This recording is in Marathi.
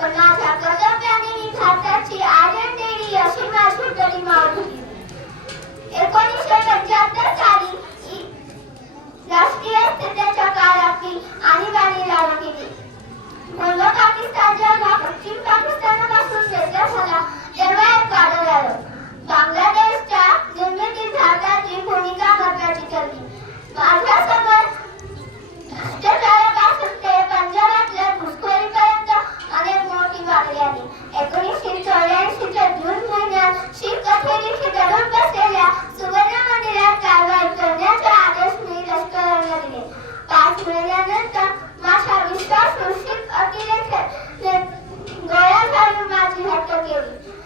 पण माझ्या कर्तव्याने भारताची आदर देवी अशी माझी गरिमा होती एकोणीसशे पंच्याहत्तर साली राष्ट्रीय स्थितीच्या काळातील माझा विश्वास गोळ्या घालून माझी हत्या केली.